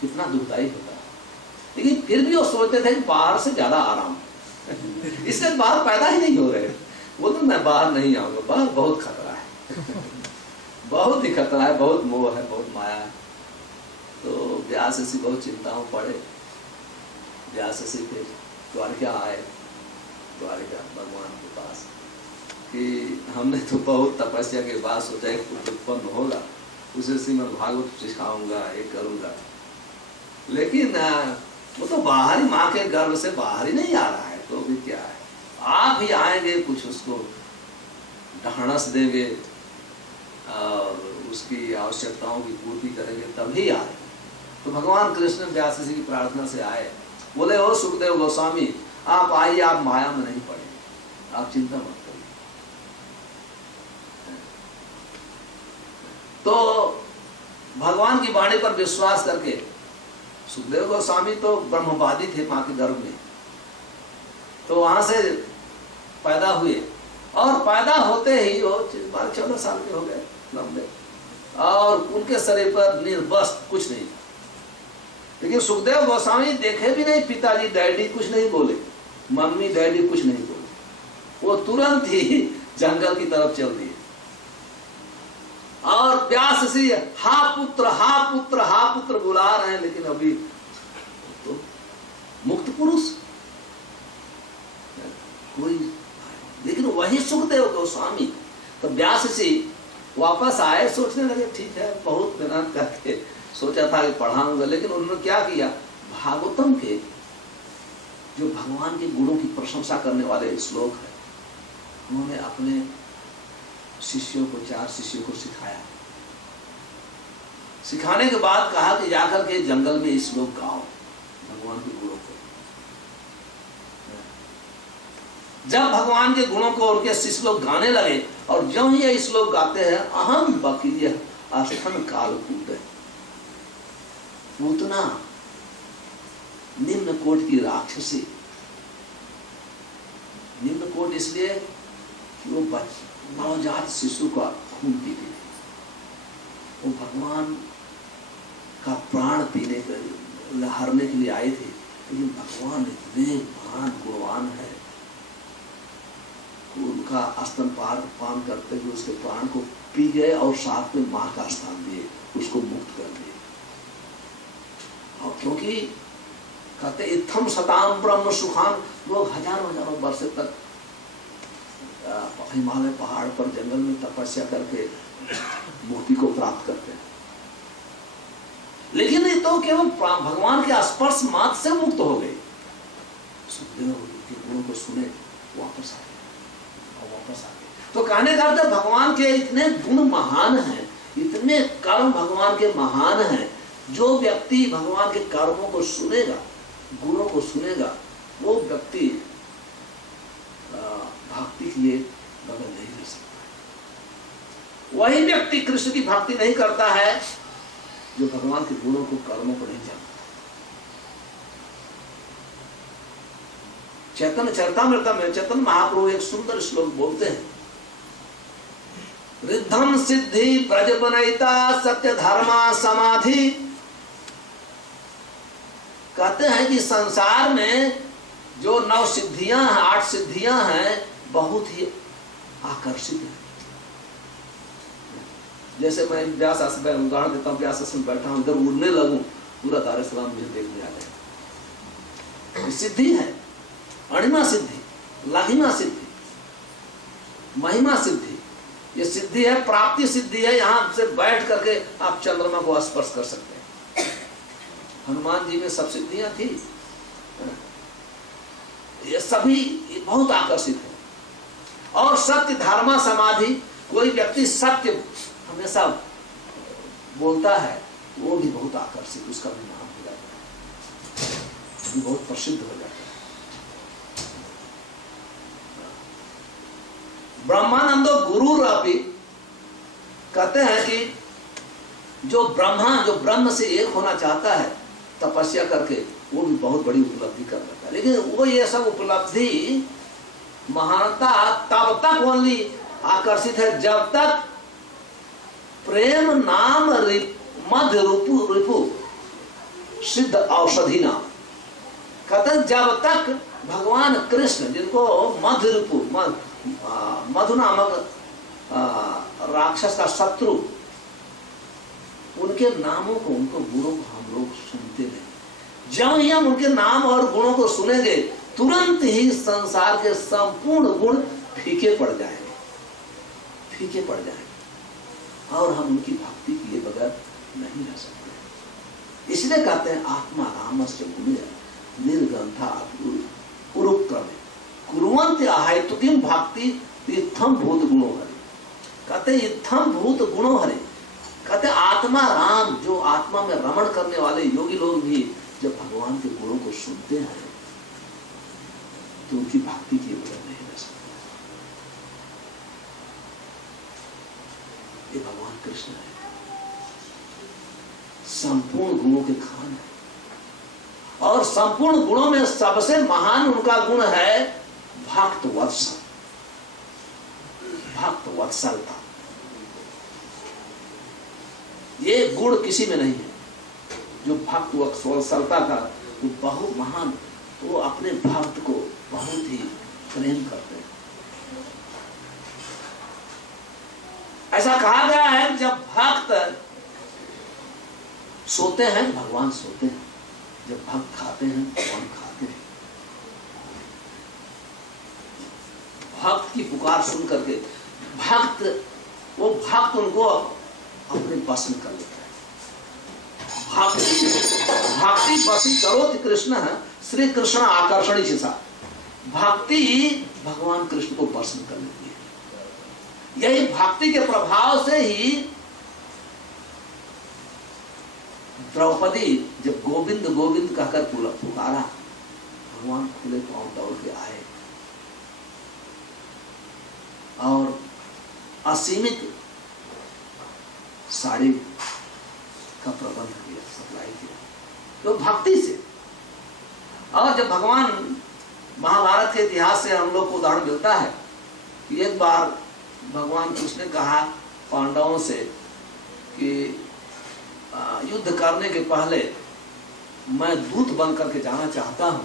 कितना दुखदायी होता है। लेकिन फिर भी वो सोचते थे कि बाहर से ज्यादा आराम इसलिए बाहर पैदा ही नहीं हो रहे। वो तो मैं बाहर नहीं आऊंगा, बाहर बहुत खतरा है बहुत ही खतरा है, बहुत मोह है, बहुत माया है। तो व्यास ऋषि बहुत चिंताओं पड़े। व्यास ऋषि फिर द्वारिका आए, द्वारिका भगवान के पास, कि हमने तो बहुत तपस्या के बाद सोचा एक पुत्र उत्पन्न होगा, उसे से मैं भागवत सिखाऊंगा, ये करूंगा। लेकिन वो तो बाहर ही, माँ के गर्भ से बाहर ही नहीं आ रहा है, तो भी क्या है, आप ही आएंगे, कुछ उसको ढांढस देंगे और उसकी आवश्यकताओं की पूर्ति करेंगे, तभी आए। तो भगवान कृष्ण व्यास ऋषि की प्रार्थना से आए, बोले हो सुखदेव गोस्वामी आप आइए, आप माया में नहीं पड़े, आप चिंता मत करिए। तो भगवान की वाणी पर विश्वास करके सुखदेव गोस्वामी तो ब्रह्मवादी थे मां के गर्भ में, तो वहां से पैदा हुए और पैदा होते ही वो 12-14 साल के हो गए लंबे, और उनके शरीर पर निर्वस्त्र कुछ नहीं। लेकिन सुखदेव गोस्वामी देखे भी नहीं पिताजी डैडी कुछ नहीं बोले, मम्मी डैडी कुछ नहीं बोले, वो तुरंत ही जंगल की तरफ चल दिए। और व्यास ऋषि हा पुत्र हा पुत्र हा पुत्र बुला रहे हैं, लेकिन अभी तो मुक्त पुरुष कोई, लेकिन वही सुखदेव गोस्वामी। तो व्यास ऋषि वापस आए, सोचने लगे ठीक है बहुत मेहनत करके सोचा था कि पढ़ाऊंगा, लेकिन उन्होंने क्या किया, भागवतम के जो भगवान के गुणों की प्रशंसा करने वाले श्लोक है, उन्होंने अपने शिष्यों को, 4 शिष्यों को सिखाया। सिखाने के बाद कहा कि जाकर के जंगल में इस श्लोक गाओ भगवान के गुणों को। जब भगवान के गुणों को उनके शिष्य लोग गाने लगे, और जो ही ये श्लोक गाते हैं, अहम बकीय अस्थन कालकूट, पूतना निम्न कोट की राक्षसी। निम्न कोट इसलिए कि वो नवजात शिशु का खून पीती थी, वो भगवान का प्राण पीने के हरने के लिए आए थे। लेकिन भगवान इतने महान गुणवान है, उनका स्तन पान करते हुए उसके प्राण को पी गए और साथ में मां का स्थान दिए, उसको मुक्त कर दिए। और क्योंकि कहते इत्थम सताम ब्रह्म सुखान, लोग हजारों वर्ष तक हिमालय पहाड़ पर जंगल में तपस्या करके मुक्ति को प्राप्त करते हैं, लेकिन ये तो केवल भगवान के स्पर्श मात्र से मुक्त हो गए। सुखदेव के गुणों को सुने, वापस आ गए। तो कहने का अर्थ भगवान के इतने गुण महान हैं, इतने कर्म भगवान के महान हैं, जो व्यक्ति भगवान के कर्मों को सुनेगा, गुणों को सुनेगा, वो व्यक्ति भक्ति के लिए बगल नहीं रह सकता। वही व्यक्ति कृष्ण की भक्ति नहीं करता है जो भगवान के गुणों को, कर्मों को नहीं जानता। चैतन्य चरितामृत में चैतन्य महाप्रभु एक सुंदर श्लोक बोलते हैं, रिद्धम सिद्धि प्रजबनयिता सत्य धर्मा समाधि। कहते हैं कि संसार में जो 9 सिद्धियां हैं, 8 सिद्धियां हैं, बहुत ही आकर्षित है। जैसे मैं व्यास आसन में उदाहरण देता हूँ, व्यास आसन में बैठा हूँ, इधर उड़ने लगूं, पूरा दारे सलाम मुझे देखने आ गया। सिद्धि है, अणिमा सिद्धि, लाहिमा सिद्धि, महिमा सिद्धि। ये सिद्धि है, प्राप्ति सिद्धि है, यहां से बैठ करके आप चंद्रमा को स्पर्श कर सकते हैं। हनुमान जी में सब सिद्धियां थी, ये सभी बहुत आकर्षित है। और सत्य धर्मा समाधि, कोई व्यक्ति सत्य हमेशा बोलता है, वो भी बहुत आकर्षित, उसका भी नाम हो जाता है, वो बहुत प्रसिद्ध हो जाता है। ब्रह्मानंदो गुरु रापी, कहते हैं कि जो ब्रह्म से एक होना चाहता है, तपस्या करके वो भी बहुत बड़ी उपलब्धि कर लेता है। लेकिन वो ये सब उपलब्धि महानता तब तक ओनली आकर्षित है जब तक प्रेम नाम मध्य रिपु सिद्ध औषधि नाम। कहते जब तक भगवान कृष्ण, जिनको मधु नामक राक्षस का शत्रु, उनके नामों को, उनको गुणों को हम लोग सुनते नहीं। जब ही हम उनके नाम और गुणों को सुनेंगे, तुरंत ही संसार के संपूर्ण गुण फीके पड़ जाएंगे, फीके पड़ जाएंगे, और हम उनकी भक्ति किए बगैर नहीं रह सकते। इसलिए कहते हैं आत्मा रामस्य गुणे निर्ग्रंथा उरुक्रमे कुर्वन्ति अहेतुकीं भक्ति इत्थम भूत गुणो हरे। कहते इत्थम भूत गुणो हरे, कहते आत्मा राम, जो आत्मा में रमण करने वाले योगी लोग भी जब भगवान के गुणों को सुनते हैं तो उनकी भक्ति किए बगैर नहीं रह सकते। ये भगवान कृष्ण है, संपूर्ण गुणों के खान है, और संपूर्ण गुणों में सबसे महान उनका गुण है भक्त वत्सल, भक्त वत्सलता। ये गुण किसी में नहीं है। जो भक्त वत्सलता का वो बहुत महान, वो अपने भक्त को बहुत ही प्रेम करते हैं। ऐसा कहा गया है जब भक्त सोते हैं भगवान सोते हैं, जब भक्त खाते हैं भगवान खाते हैं। भक्त की पुकार सुन करके वो भक्त उनको अपने बस में कर लेता है। भक्ति बसी करोति कृष्ण श्री कृष्ण आकर्षणी से सा। भक्ति भगवान कृष्ण को बस में कर लेती है। यही भक्ति के प्रभाव से ही द्रौपदी जब गोविंद गोविंद कहकर पुकारा, भगवान खुले पांव दौड़ के आए और असीमित साड़ी का प्रबंध किया, सप्लाई किया, तो भक्ति से। और जब भगवान, महाभारत के इतिहास से हम लोग को उदाहरण मिलता है कि एक बार भगवान कृष्ण ने कहा पांडवों से कि युद्ध करने के पहले मैं दूत बन करके जाना चाहता हूं,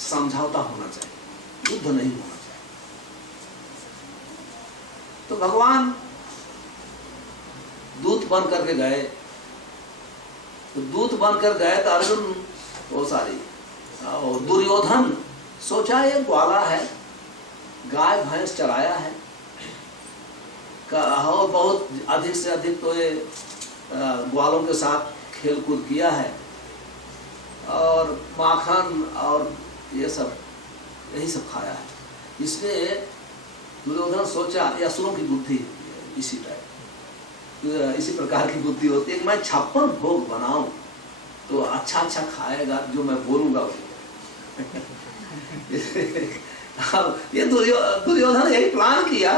समझौता होना चाहिए, युद्ध नहीं होना चाहिए। तो भगवान दूत बन करके गए, तो दूत बन कर गए तो अर्जुन दुर्योधन सोचा ये ग्वाला है, गाय भैंस चराया है, बहुत अधिक से अधिक तो ये ग्वालों के साथ खेल कूद किया है और माखन और ये सब यही सब खाया है। इसलिए दुर्योधन सोचा, या असुरों की बुद्धि इसी टाइप, इसी प्रकार की बुद्धि होती है कि मैं 56 भोग बनाऊं तो अच्छा अच्छा खाएगा, जो मैं बोलूंगा वो। ये दुर्योधन यही प्लान किया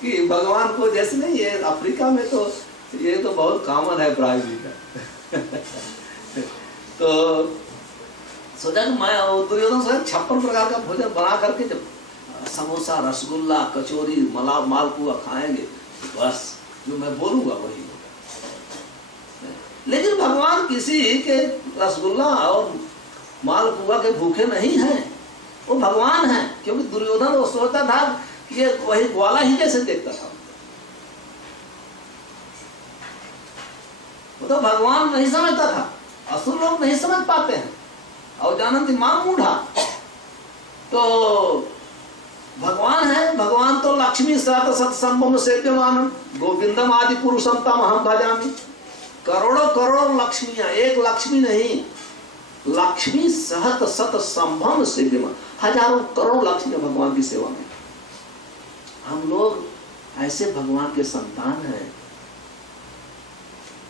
कि भगवान को, जैसे नहीं ये अफ्रीका में तो ये तो बहुत कॉमन है ब्राजील का। तो सोचा कि मैं दुर्योधन से 56 प्रकार का भोजन बना करके जब समोसा, रसगुल्ला, कचौरी, मालपुआ खाएंगे बस जो मैं बोलूंगा वही होगा। लेकिन भगवान किसी के रसगुल्ला और मालपुआ के भूखे नहीं हैं, वो भगवान हैं। क्योंकि दुर्योधन वो सोचता था कि ये वही ग्वाला ही जैसे देखता था, वो तो भगवान नहीं समझता था। असुर लोग नहीं समझ पाते हैं। और जानती मां मूढ़ा, तो भगवान है, भगवान तो लक्ष्मी सत सत्संभम सेव्यमान गोविंदम आदि पुरुषम तम हम भजामि। करोड़ों करोड़ों लक्ष्मियां, एक लक्ष्मी नहीं, लक्ष्मी सहत सत संभम सेव्यमान, हजारों करोड़ों लक्ष्मियां भगवान की सेवा में। हम लोग ऐसे भगवान के संतान हैं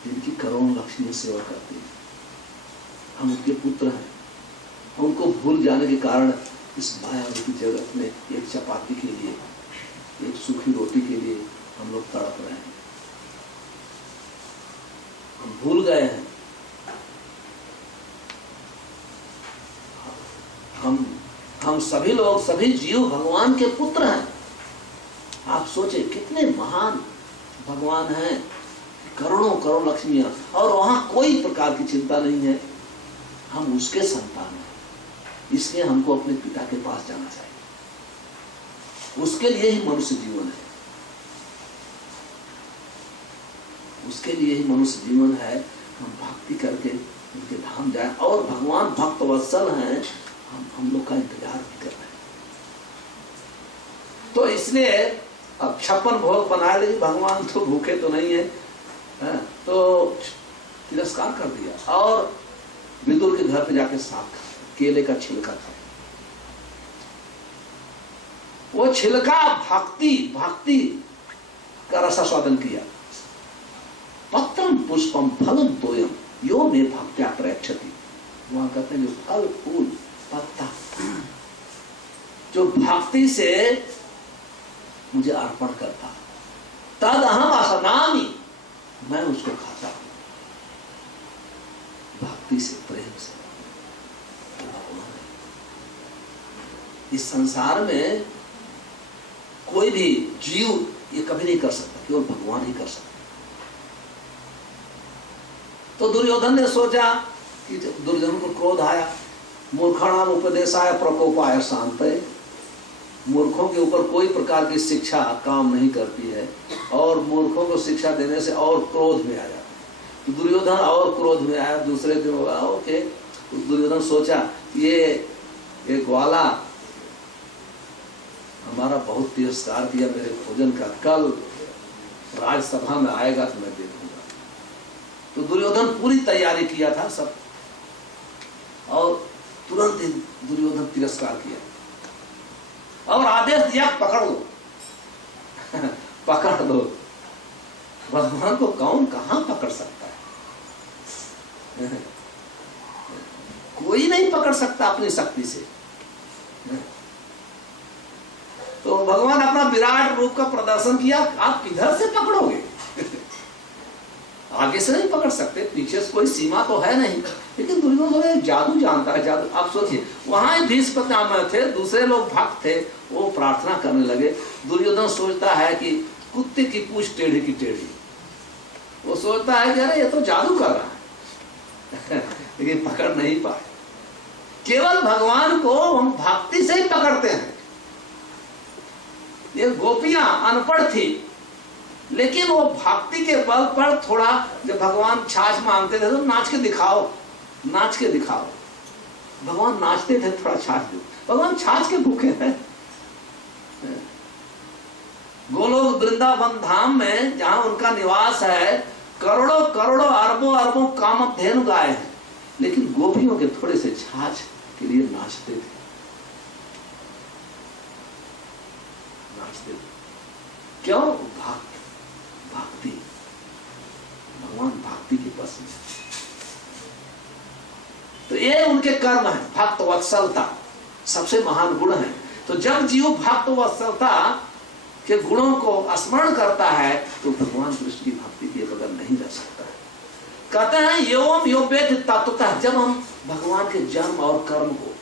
जिनकी करोड़ों लक्ष्मी सेवा करती है। हम उनके पुत्र हैं। उनको भूल जाने के कारण इस मायावी जगत में एक चपाती के लिए, एक सूखी रोटी के लिए हम लोग तड़प रहे हैं। हम भूल गए हैं। हम सभी लोग, सभी जीव भगवान के पुत्र हैं। आप सोचे कितने महान भगवान हैं, करोड़ों करोड़ लक्ष्मियां, और वहां कोई प्रकार की चिंता नहीं है। हम उसके संतान हैं, इसलिए हमको अपने पिता के पास जाना चाहिए। उसके लिए ही मनुष्य जीवन है, उसके लिए ही मनुष्य जीवन है। हम भक्ति करके उनके धाम जाए, और भगवान भक्त वत्सल हैं, हम लोग का इंतजार भी कर रहे हैं। तो इसलिए अब 56 भोग बनाए, लेकिन भगवान तो भूखे तो नहीं है, तो तिरस्कार कर दिया और विदुर के घर पे जाके साग केले का छिलका था। वो छिलका भक्ति का रसास्वादन किया। पत्रम पुष्पम फलम तोयम यो मे भक्त्या प्रयच्छति। वहां कहते हैं जो फल फूल पत्ता जो भक्ति से मुझे अर्पण करता, तद अहम असनामी, मैं उसको खाता हूं भक्ति से, प्रेम से। इस संसार में कोई भी जीव ये कभी नहीं कर सकता, केवल भगवान ही कर सकता। तो दुर्योधन ने सोचा कि दुर्योधन को क्रोध आया, मूर्खाणाम उपदेशाय प्रकोपाय शांतये। मूर्खों के ऊपर कोई प्रकार की शिक्षा काम नहीं करती है, और मूर्खों को शिक्षा देने से और क्रोध में आ जाता है। तो दुर्योधन और क्रोध में आया। दूसरे दिन होगा ओके, दुर्योधन सोचा ये ग्वाला हमारा बहुत तिरस्कार किया मेरे भोजन का, कल राजसभा में आएगा तो मैं देखूंगा। तो दुर्योधन पूरी तैयारी किया था सब, और तुरंत ही दुर्योधन तिरस्कार किया और आदेश दिया पकड़ लो पकड़ लो। भगवान को कौन कहां पकड़ सकता है? कोई नहीं पकड़ सकता अपनी शक्ति से। तो भगवान अपना विराट रूप का प्रदर्शन किया, आप किधर से पकड़ोगे? आगे से नहीं पकड़ सकते, पीछे से कोई सीमा तो है नहीं। लेकिन दुर्योधन जादू जानता है, जादू। आप सोचिए, वहां भीष्म थे, दूसरे लोग भक्त थे, वो प्रार्थना करने लगे। दुर्योधन सोचता है कि कुत्ते की पूंछ टेढ़ी की टेढ़ी, वो सोचता है कि अरे ये तो जादू कर रहा है लेकिन पकड़ नहीं पाए। केवल भगवान को हम भक्ति से ही पकड़ते हैं। ये गोपियां अनपढ़ थी, लेकिन वो भक्ति के बल पर थोड़ा, जब भगवान छाछ मांगते थे तो नाच के दिखाओ, नाच के दिखाओ। भगवान नाचते थे, थोड़ा छाछ दो। भगवान छाछ के भूखे हैं। गोलोक वृंदावन धाम में जहां उनका निवास है, करोड़ों करोड़ों अरबों अरबों कामधेनु गाय हैं, लेकिन गोपियों के थोड़े से छाछ के लिए नाचते थे। क्यों? भक्ति, भगवान भक्ति के पसंद है। तो ये उनके कर्म है, भक्त वत्सलता सबसे महान गुण है। तो जब जीव भक्त वत्सलता के गुणों को स्मरण करता है तो भगवान कृष्ण की भक्ति के बगैर नहीं रह सकता है। कहते हैं एवं योवेत तत्वतः, जब हम भगवान के जन्म और कर्म को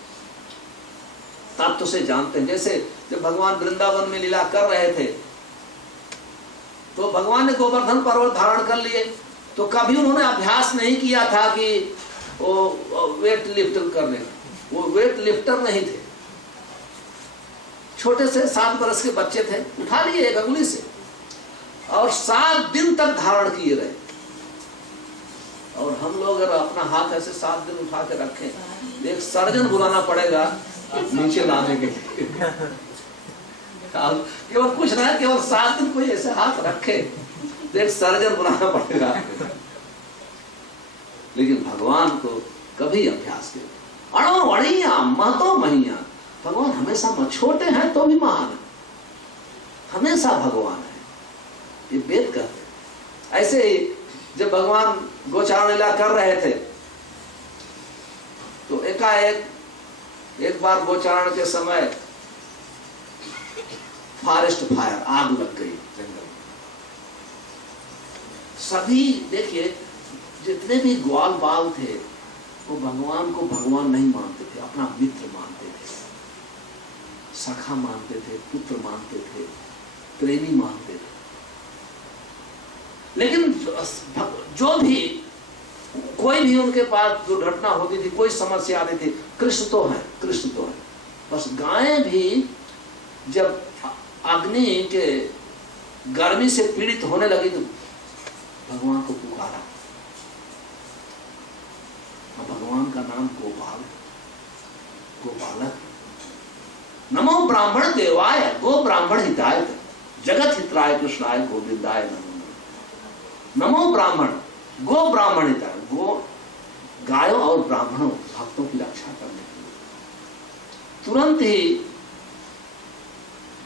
तत्व से जानते हैं। जैसे जब भगवान वृंदावन में लीला कर रहे थे तो भगवान ने गोवर्धन पर्वत धारण कर लिए, तो कभी उन्होंने अभ्यास नहीं किया था कि वो वेट लिफ्ट करने, वो वेट लिफ्टर नहीं थे। छोटे से 7 बरस के बच्चे थे, उठा लिए एक अंगुली से और 7 दिन तक धारण किए रहे। और हम लोग अगर अपना हाथ ऐसे 7 दिन उठा के रखें, एक सर्जन बुलाना पड़ेगा नीचे लाने के लिए। केवल कुछ ना, केवल 7 दिन कोई ऐसे हाथ रखे, एक सर्जन बुलाना पड़ेगा। लेकिन भगवान को कभी अभ्यास किया, अणो अणिया महतो महिया, भगवान हमेशा छोटे हैं तो भी महान है, हमेशा भगवान है, ये वेद कहते। ऐसे ही जब भगवान गोचारण लीला कर रहे थे तो एकाएक एक बार गोचारण के समय फॉरेस्ट फायर, आग लग गई जंगल में। सभी देखिए, जितने भी ग्वाल बाल थे वो भगवान को भगवान नहीं मानते थे, अपना मित्र मानते थे, सखा मानते थे, पुत्र मानते थे, प्रेमी मानते थे। लेकिन जो भी कोई भी उनके पास दुर्घटना होती थी, कोई समस्या आती थी, कृष्ण तो है, कृष्ण तो है। बस गायें भी जब अग्नि के गर्मी से पीड़ित होने लगी तो भगवान को पुकारा। भगवान का नाम गोपाल, गोपालक। नमो ब्राह्मण देवाय गो ब्राह्मण हिताय जगत हितराय कृष्णाय गोविंदाय नमो। नमो ब्राह्मण गो ब्राह्मण हिताय, गो गायों और ब्राह्मणों भक्तों की रक्षा करने के लिए। तुरंत ही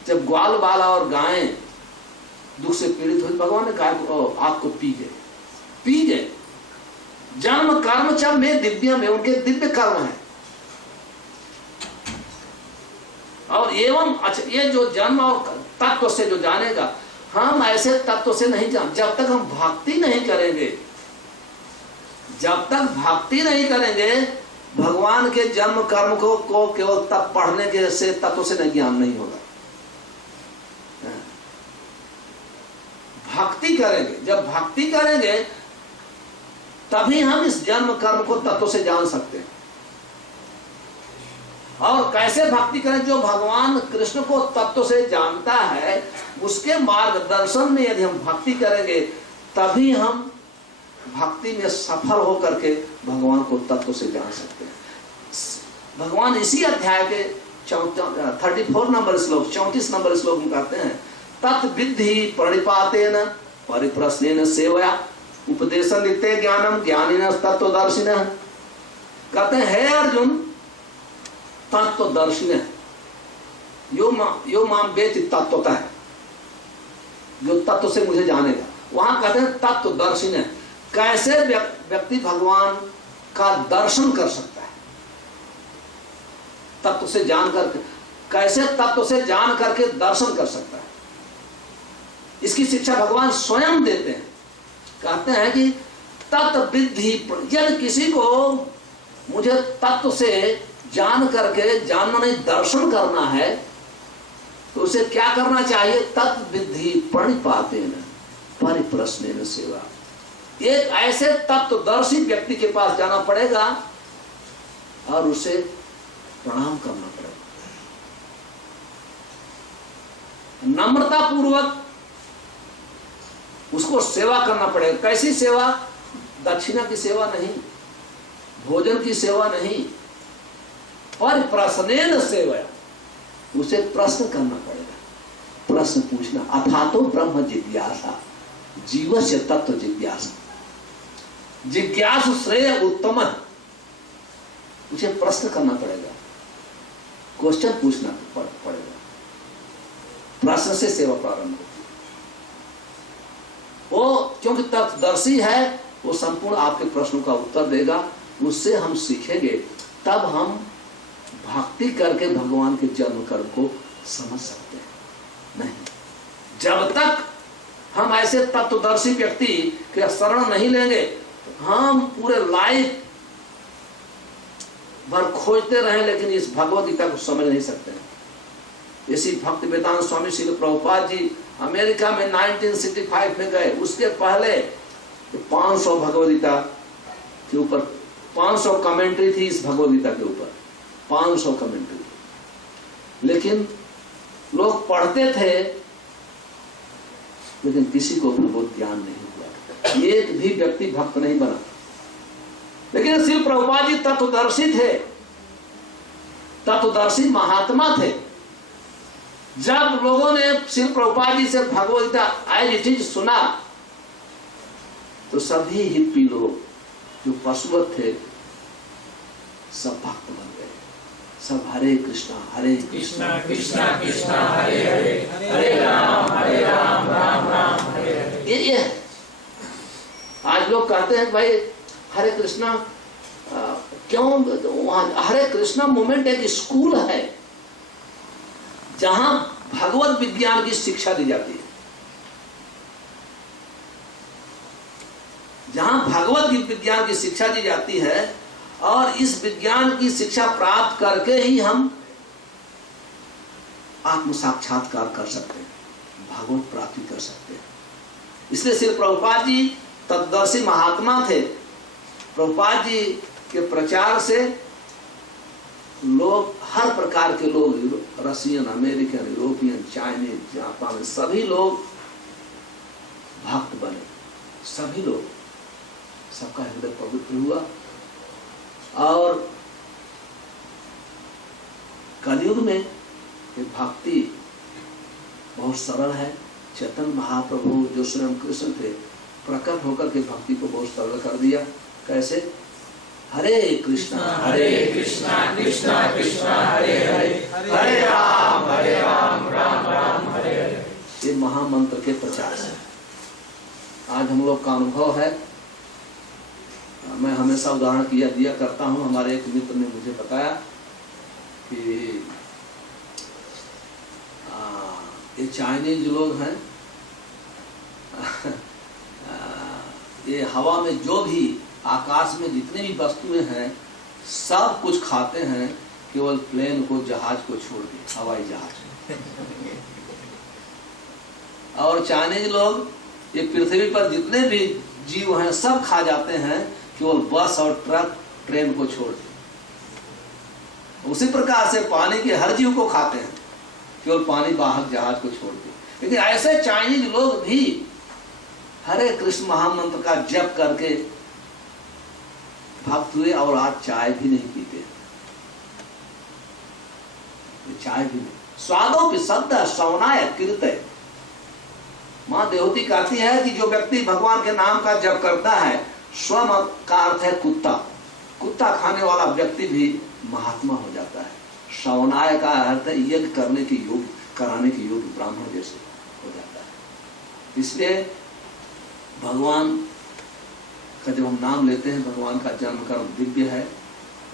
जब ग्वाल बाला और गायें दुख से पीड़ित हुई, भगवान ने गाय को आपको पी गए। जन्म कर्म च में दिव्य में, उनके दिव्य कर्म है। और एवं अच्छा, ये जो जन्म और तत्व से जो जानेगा, हम ऐसे तत्व से नहीं जान, जब तक हम भक्ति नहीं करेंगे, जब तक भक्ति नहीं करेंगे, भगवान के जन्म कर्म को केवल तब पढ़ने के से तत्व से नहीं ज्ञान नहीं होगा। भक्ति करेंगे, जब भक्ति करेंगे तभी हम इस जन्म कर्म को तत्व से जान सकते हैं। और कैसे भक्ति करें? जो भगवान कृष्ण को तत्व से जानता है, उसके मार्गदर्शन में यदि हम भक्ति करेंगे, तभी हम भक्ति में सफल होकर के भगवान को तत्व से जान सकते हैं। भगवान इसी अध्याय के 34 नंबर श्लोक, 34 नंबर श्लोक में कहते हैं, तत्विद्धि प्रणिपातेन परिप्रश्नेन सेवया उपदेश नित्य ज्ञानम ज्ञानिन तत्वदर्शिन। कहते हैं, हे अर्जुन, तत्वदर्शिन यो माम वेति तत्वतः, जो तत्व से मुझे जानेगा। वहां कहते हैं तत्वदर्शिन, कैसे व्यक्ति भगवान का दर्शन कर सकता है, तत्व से जान करके, कैसे तत्व से जान करके दर्शन कर सकता है, इसकी शिक्षा भगवान स्वयं देते हैं। कहते हैं कि तत्विद्धि, यदि किसी को मुझे तत्व से जान करके, जानना नहीं दर्शन करना है, तो उसे क्या करना चाहिए? तत्विद्धि प्रणिपातेन परिप्रश्नेन सेवा। एक ऐसे तत्वदर्शी व्यक्ति के पास जाना पड़ेगा और उसे प्रणाम करना पड़ेगा, नम्रता पूर्वक उसको सेवा करना पड़ेगा। कैसी सेवा? दक्षिणा की सेवा नहीं, भोजन की सेवा नहीं, परिप्रश्नेन सेवा, उसे प्रश्न करना पड़ेगा, प्रश्न पूछना। अथातो ब्रह्म जिज्ञासा, जीव से तत्व जिज्ञासा, जिज्ञासु श्रेय उत्तम, उसे प्रश्न करना पड़ेगा, क्वेश्चन पूछना पड़ेगा, प्रश्न से सेवा प्रारंभ होती है। वो क्योंकि तत्वदर्शी है, वो संपूर्ण आपके प्रश्नों का उत्तर देगा, उससे हम सीखेंगे, तब हम भक्ति करके भगवान के जन्म कर्म को समझ सकते हैं। नहीं, जब तक हम ऐसे तत्वदर्शी व्यक्ति के शरण नहीं लेंगे, हम पूरे लाइफ भर खोजते रहें, लेकिन इस भगवद गीता को समझ नहीं सकते। इसी भक्ति वेदांत स्वामी श्री प्रभुपाद जी अमेरिका में 1965 में गए, उसके पहले 500 भगवद गीता के ऊपर 500 कमेंट्री थी इस भगवद गीता के ऊपर, 500 कमेंट्री। लेकिन लोग पढ़ते थे, लेकिन किसी को भगवत ज्ञान नहीं हुआ, एक भी व्यक्ति भक्त नहीं बना। लेकिन श्री प्रभुपाद जी तत्वदर्शी थे, तत्वदर्शी महात्मा थे। जब लोगों ने श्री प्रभुपाद जी से Bhagavad Gita as it is सुना, तो सभी हिप्पी लोग जो पशुवत थे सब भक्त बन गए, सब हरे कृष्णा कृष्णा कृष्णा हरे हरे, हरे राम राम राम हरे हरे। ये आज लोग कहते हैं भाई हरे कृष्णा, क्यों? हरे कृष्णा मूवमेंट एक स्कूल है जहां भगवत विज्ञान की शिक्षा दी जाती है, जहां भगवत विज्ञान की शिक्षा दी जाती है, और इस विज्ञान की शिक्षा प्राप्त करके ही हम आत्म साक्षात्कार कर सकते हैं, भगवत प्राप्ति कर सकते हैं। इसलिए श्री प्रभुपाद जी तत्दर्शी महात्मा थे। प्रभुपाद जी के प्रचार से लोग, हर प्रकार के लोग, Russian, American, European, Chinese, Japan, सभी लोग भक्त बने। सभी लोग, सबका हृदय पवित्र हुआ। और कलयुग में ये भक्ति बहुत सरल है। चैतन्य महाप्रभु जो स्वयं कृष्ण थे, प्रकट होकर के भक्ति को बहुत सरल कर दिया। कैसे? हरे कृष्णा कृष्णा कृष्णा हरे हरे, हरे राम राम राम हरे हरे। ये महामंत्र के प्रचार से आज हम लोग का अनुभव है। मैं हमेशा उदाहरण दिया करता हूँ। हमारे एक मित्र ने मुझे बताया कि ये चाइनीज लोग हैं, ये हवा में जो भी, आकाश में जितने भी वस्तुएं हैं सब कुछ खाते हैं, केवल प्लेन को, जहाज को छोड़ के, हवाई जहाज। और चाइनीज लोग ये पृथ्वी पर जितने भी जीव हैं सब खा जाते हैं, केवल बस और ट्रक, ट्रेन को छोड़ के। उसी प्रकार से पानी के हर जीव को खाते हैं, केवल पानी वाहक जहाज को छोड़ के। लेकिन ऐसे चाइनीज लोग भी हरे कृष्ण महामंत्र का जप करके भक्त हुए और आज चाय भी नहीं पीते। चाय भी नहीं। स्वादों की शब्द सौनाय कीर्तय। मां देवती कहती है कि जो व्यक्ति भगवान के नाम का जप करता है, स्वम का अर्थ है कुत्ता, कुत्ता खाने वाला व्यक्ति भी महात्मा हो जाता है। सौनाय का अर्थ है यज्ञ करने की योग, कराने की योग, ब्राह्मण जैसे हो जाता है। इसलिए भगवान का जब हम नाम लेते हैं, भगवान का जन्म कर्म दिव्य है।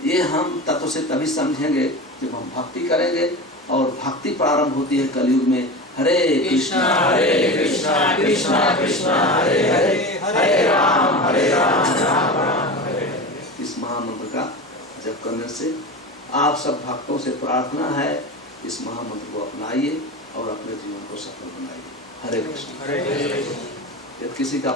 ये हम तत्व से तभी समझेंगे जब हम भक्ति करेंगे। और भक्ति प्रारंभ होती है कलयुग में। हरे कृष्णा कृष्णा कृष्णा हरे हरे, हरे राम राम राम हरे हरे। इस महामंत्र का जप करने से आप सब भक्तों से प्रार्थना है, इस महामंत्र को अपनाइए और अपने जीवन को सफल बनाइए। हरे कृष्ण। यदि किसी का